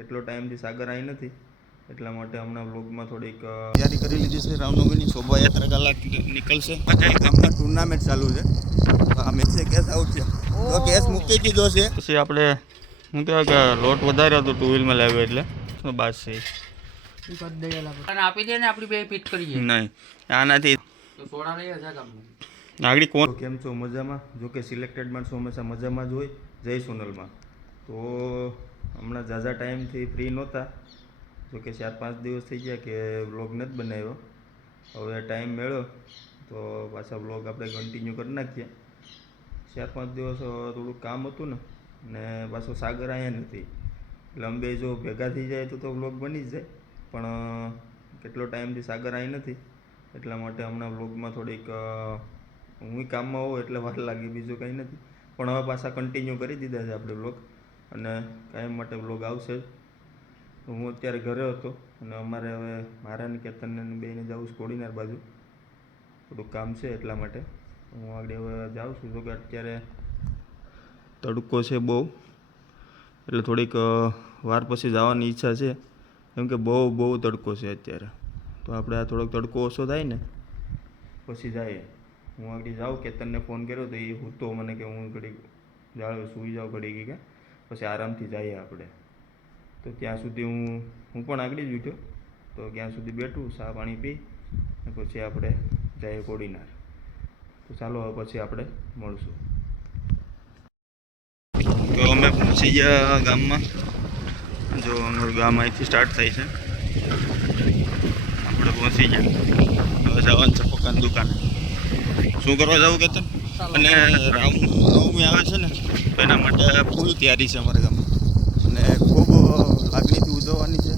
એટલો ટાઈમથી સાગર આવી નથી એટલા માટે હમણાં વ્લોગમાં થોડીક તૈયારી કરી લીધી છે રામનવમીની. શોભાયાત્રા કલાક નીકળશે. હમણાં ગામમાં ટુર્નામેન્ટ ચાલુ છે. આ મેચે કેસ આઉટ છે. તો કેસ મૂકી દીધો છે. પછી આપણે હું કહેવાય કે લોટ વધારે હતો ટુ વ્હીલમાં લાવ્યો એટલે બાદ છે આપી દે ને આપણી બે પીટ કરીએ. નહીં આનાથી. તો સોડા આગળ કોણ? કેમ છો મજામાં? જો કે સિલેક્ટેડ માણસો હંમેશા મજામાં જ હોય. જય સોનલમાં. તો હમણાં ઝાઝા ટાઈમથી ફ્રી નહોતા. જો કે ચાર પાંચ દિવસ થઈ ગયા કે વ્લોગ નથી બનાવ્યો. હવે ટાઈમ મળ્યો, તો પાછા વ્લોગ આપણે કન્ટિન્યુ કરી નાખીએ. ચાર પાંચ દિવસ થોડુંક કામ હતું ને ને પાછો સાગર આવ્યા નથી. એટલે અમે જો ભેગા થઈ જાય તો તો વ્લોગ બની જ જાય. પણ કેટલો ટાઈમથી સાગર આવી નથી, એટલા માટે હમણાં વ્લોગમાં થોડીક હું કામમાં હોઉં એટલે વાર લાગી, બીજું કંઈ નથી. પણ હવે પાછા કન્ટિન્યુ કરી દીધા છે આપણે વ્લોગ અને કાયમ માટે બ્લોગ આવશે જ. હું અત્યારે ઘરે હતો અને અમારે હવે મારા ને કેતનને બેને જવું છે કોડીનાર બાજુ. થોડુંક કામ છે એટલા માટે. હું આગળ હવે જાઉં છું. જો કે અત્યારે તડકો છે બહુ. એટલે થોડીક વાર પછી જવાની ઈચ્છા છે. કેમ કે બહુ બહુ તડકો છે અત્યારે. તો આપણે આ થોડોક તડકો ઓછો થાય ને? પછી જાય. હું આગળ જાઉં કેતનને ફોન કર્યો તો એ હું તો મને કે હું ઘડી જાળ સૂઈ જાઉં ઘડી કે. પછી આરામથી જઈએ આપણે. તો ત્યાં સુધી હું હું પણ આગળ જ ઉઠ્યો. તો ત્યાં સુધી બેઠું, ચા પાણી પી પછી આપણે જઈએ કોડીનાર. તો ચાલો હવે પછી આપણે મળશું. તો અમે પહોંચી ગયા ગામમાં. જો અમારું ગામ અહીંથી સ્ટાર્ટ થાય છે. આપણે પહોંચી ગયા. હવે જવાનું છે પપ્પાની દુકાને. શું કરવા જવું કે અને રામ નવમી આવે છે ને. તો એના માટે ફૂલ તૈયારી છે અમારા ગામમાં. અને ખૂબ લાગણીથી ઉજવવાની છે.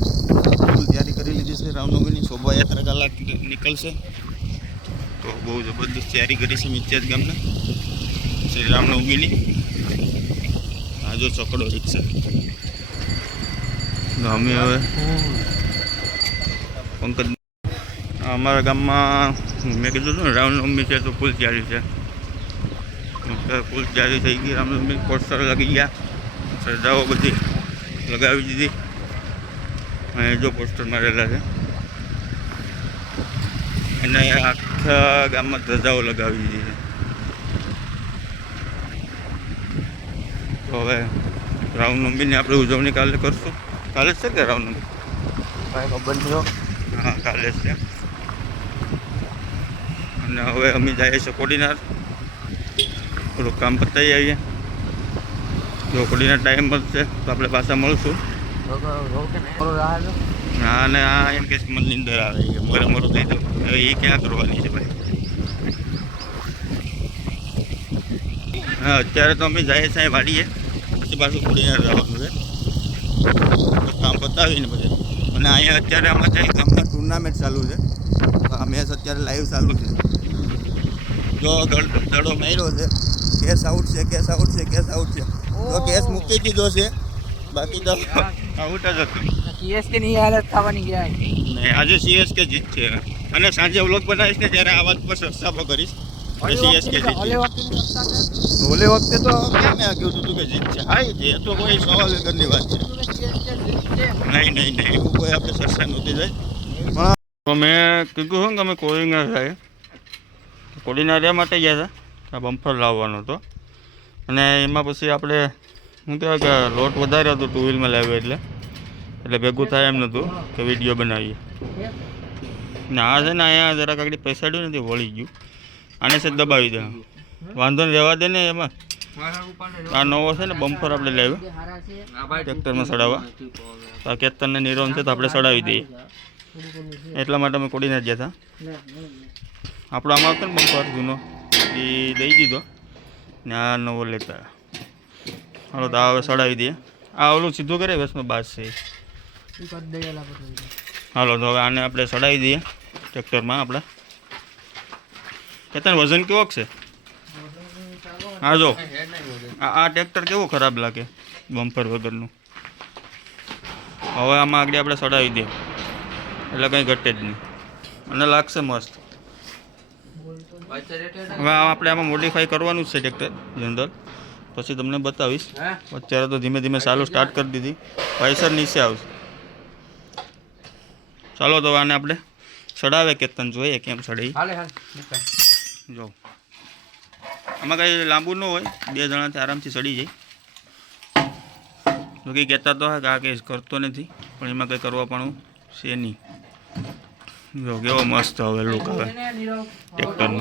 ફૂલ તૈયારી કરી લીધી છે. રામનવમીની શોભાયાત્રા કલાક નીકળશે. તો બહુ જબરદસ્ત તૈયારી કરી છે મિત્યાજ ગામના. શ્રી રામનવમીની. આ જો ચોકડો રિક્ષા અમે હવે પંકજ અમારા ગામમાં મેં કીધું હતું ને રામનવમી છે તો ફૂલ તૈયારી છે. ફૂલ ચાલુ થઈ ગઈ. રામનવમી પોસ્ટર લાગી ગયા. શ્રદ્ધાઓ બધી લગાવી દીધી. અને જો પોસ્ટર મારેલા છે. અને આખા ગામમાં ધજાઓ લગાવી દીધી છે. તો હવે રામનવમીની આપણે ઉજવણી કાલે કરશું. કાલે છે કે રામનવમી કાંઈ ખબર નહીં હા કાલે છે. અને હવે અમે જઈએ છીએ કોડીનાર. થોડુંક કામ પતાવી આવીએ. જો કોડીનાર ટાઈમ મળશે તો આપણે પાછા મળશું. હા, અને આ એમ કે મનની અંદર આવે. છે મોરે મોરો થઈ તો હવે એ ક્યાં કરવાની છે ભાઈ? હા, અત્યારે તો અમે જઈએ છીએ વાડીએ. પછી પાછું કોડીનાર જવાનું છે. તો કામ પતાવીને પછી અને અહીંયા અત્યારે અમારે ત્યાં ગામમાં ટુર્નામેન્ટ ચાલુ છે. તો આ મેચ અત્યારે લાઈવ ચાલુ છે. જો દડ- દડો માર્યો છે. કેસ આઉટ છે કેસ આઉટ છે કેસ આઉટ છે. તો કેસ મૂકી દીધો છે બાકી તો આઉટ જ હતું. સીએસકે ની હાલત થવાની ગયા નહીં આજે સીએસકે જીતશે અને સાંજે વ્લોગ બનાવીશ ને ત્યારે આ વાત પર સસ્તાપો કરીશ. સીએસકે જીતશે ઓલે વખતે તો કેમ મેં કહ્યું હતું કે જીતશે હા એ જે તો કોઈ સવાલ વગરની વાત છે. નહીં નહીં નહીં એવું કોઈ આપણે ચર્ચા નહોતી જાય પણ તો મેં કીધું હું કે અમે કોડીનાર થાય કોડીનાર એ માટે ગયા હતા. આ બમ્ફર લાવવાનો હતો. અને એમાં પછી આપણે શું કહેવાય કે લોટ વધારે હતો ટુ વ્હીલમાં લાવ્યો એટલે. એટલે ભેગું થાય એમ નહોતું કે વીડિયો બનાવીએ. ને આ છે ને અહીંયા જરાક આગળ પેસાડ્યું નથી વળી ગયું. આને છે દબાવી દે. વાંધો ને રહેવા દે ને એમાં. આ નવો છે ને બમ્ફર આપણે લાવ્યો. ટ્રેક્ટરમાં ચડાવવા તો આ કેતનને નિરોન છે તો આપણે ચડાવી દઈએ. એટલા માટે અમે કોડીને જ ગયા હતા. આપણો આમાં આવતો ને બમ્પર જૂનો. એ દઈ દીધો. ને આ નવો લેતા. હાલો તો હવે સડાવી દઈએ. આ ઓલું સીધું કરે વેસનો બાસ છે હાલો તો હવે આને આપણે સડાવી દઈએ ટ્રેક્ટરમાં આપણે. કેતન વજન કેવોક છે? હા જો. આ આ ટ્રેક્ટર કેવું ખરાબ લાગે બમ્પર વગરનું? હવે આમાં આગળ આપણે સડાવી દઈએ. એટલે કંઈ ઘટે જ નહીં. અને લાગશે મસ્ત. હવે આપણે આમાં મોડિફાઈ કરવાનું છે ટ્રેક્ટર જનરલ પછી તમને બતાવીશ. અત્યારે તો ધીમે ધીમે ચાલુ સ્ટાર્ટ કરી દીધી. વાઇસર નીચે આવશે. ચાલો તો આને આપણે ચડાવે કેતન જોઈએ કેમ ચડે ઈ. હાલે હાલે જો. આમાં કંઈ લાંબુ ન હોય. બે જણાથી આરામથી ચડી જાય. જો કે કહેતા તો હા કે આ કંઈ કરતો નથી પણ એમાં કંઈ કરવા પણ છે નહીં. જો કેવો મસ્ત હવે લુક આવે. ટ્રેક્ટરનો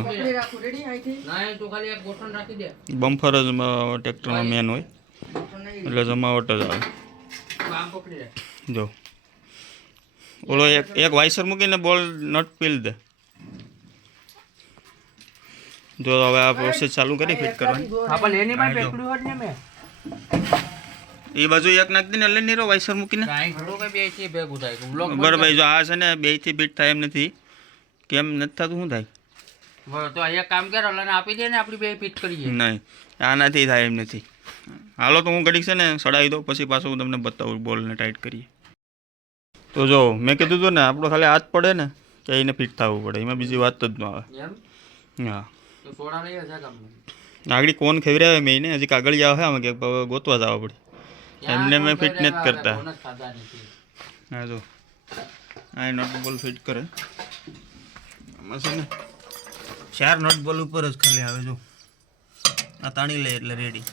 ના. એ તું ખાલી એક ગોઠણ રાખી દે. બમ્ફર જ ટ્રેક્ટરનો મેન હોય. એટલે જમાવટ જ આવે. જો. ઓલો એક એક વાઇસર મૂકીને બોલ નટ પીલ દે. જો હવે આ પ્રોસેસ ચાલુ કરી ફિટ કરવાની. એ બાજુ એક નાખી દઈને એટલે નીરો વાઇસર મૂકીને. બરાબર જો આ છે ને બેથી ફિટ થાય એમ નથી. કેમ નથી થતું શું થાય? તો એક કામ કરો આપી દે ને આપણી બે ફીટ કરીએ. નહીં આનાથી થાય એમ નથી. હાલો તો હું ઘડીક છે ને સડાવી દઉં પછી પાછું હું તમને બતાવું બોલને ટાઈટ કરીએ. તો જો મેં કીધું હતું ને આપણો ખાલી હાથ પડે ને કે એને ફિટ થવું પડે એમાં બીજી વાત જ ન આવે. હા. આગળ કોણ ખેવરાવે મેં એને? હજી કાગળ આવે આમાં કે ગોતવા જવા પડે. એમને મેં ફિટ નથી કરતા. હા જો. આ નટ બોલ ફિટ કરે. આમાં છે ને ચાર નટ બોલ ઉપર જ ખાલી આવે જો. આ તાણી લે એટલે રેડી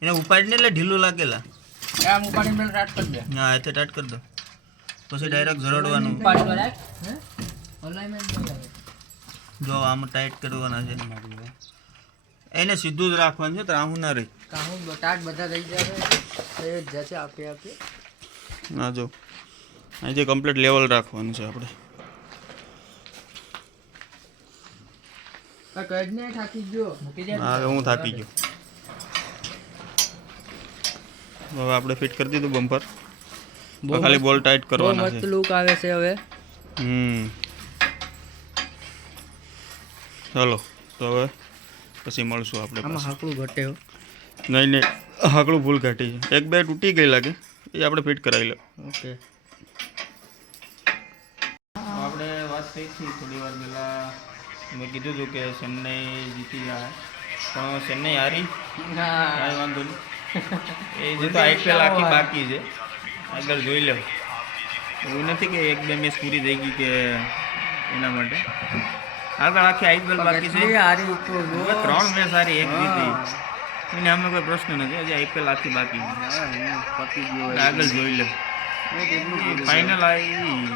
એને ઉપાડીને એટલે ઢીલું લાગેલા. આ મુકાડી મેલ રાટ કરી દે. હા એથી ટાટ કરી દો. પછી ડાયરેક્ટ ઝરડવાનું જો આમાં ટાઈટ કરવાના છે. એને સીધું જ રાખવાનું છે ત્રાહું ના રહી. કાહું બટાટ બધા રહી જાય એ જશે આપે આપે. ના જો. અહીંથી કમ્પ્લીટ લેવલ રાખવાનું છે આપણે. હું થાકી ગયો. હવે આપણે ફિટ કરી દીધું બમ્પર ખાલી બોલ ટાઈટ કરવાના છે. લુક આવે છે હવે. હમ. ચાલો તો હવે પછી મળશું આપણે આમાં. હાકડું ઘટે હો. નહીં નહીં હાકડું ભૂલ ઘટી છે. એક બે તૂટી ગઈ લાગે. એ આપણે ફિટ કરાવી લો. ઓકે. આપણે વાત થઈ હતી થોડી વાર પહેલાં. મેં કીધું હતું કે ચેન્નઈ જીતી જાય પણ ચેન્નઈ હારી. કાંઈ વાંધો નહીં. એ જે તો આઈપીએલ આખી બાકી છે. આગળ જોઈ લે. એવું નથી કે એક બે મેચ પૂરી થઈ ગઈ કે એના માટે. આગળ આખી આઈપીએલ બાકી છે. ત્રણ મેચ હારી એક જીતી. એને અમે કોઈ પ્રશ્ન નથી હજી આઈપીએલ આખી બાકી આગળ જોઈ લે. ફાઇનલ આવી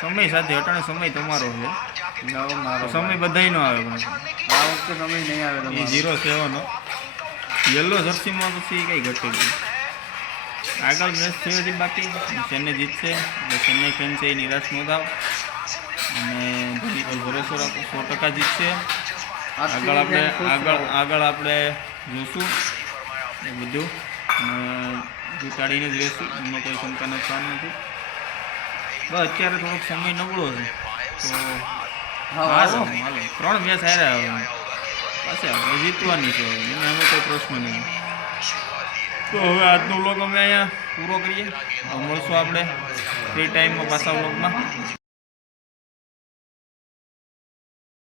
સમય સાથે અટાણે સમય તમારો છે. સમય બધાય નો આવે પણ. આ વખતે સમય નહીં આવે ઝીરો સેવન યલો જર્સીમાં પછી કઈ ઘટ્યું આગળ મેચ થયો હતી બાકી. ચેન્નઈ જીતશે. ચેન્નઈ ફેન છે એ નિરાશ ન થાવ. પર સો ટકા જીતશે. આગળ આપણે આગળ આગળ આપણે જોશું. એ બધું. જીતાડીને જ રહેશું એમાં કોઈ શંકાનો સ્થાન નથી. બસ અત્યારે થોડોક સમય નબળો છે. તો હા હાલો ત્રણ મેચ હવે. પાછા હવે જીતવાની છે. એને એનો કોઈ પ્રશ્ન નહીં. તો હવે આજનો બ્લોગ અમે અહીંયા પૂરો કરીએ. મળશું આપણે ફ્રી ટાઈમમાં પાછા વ્લોગમાં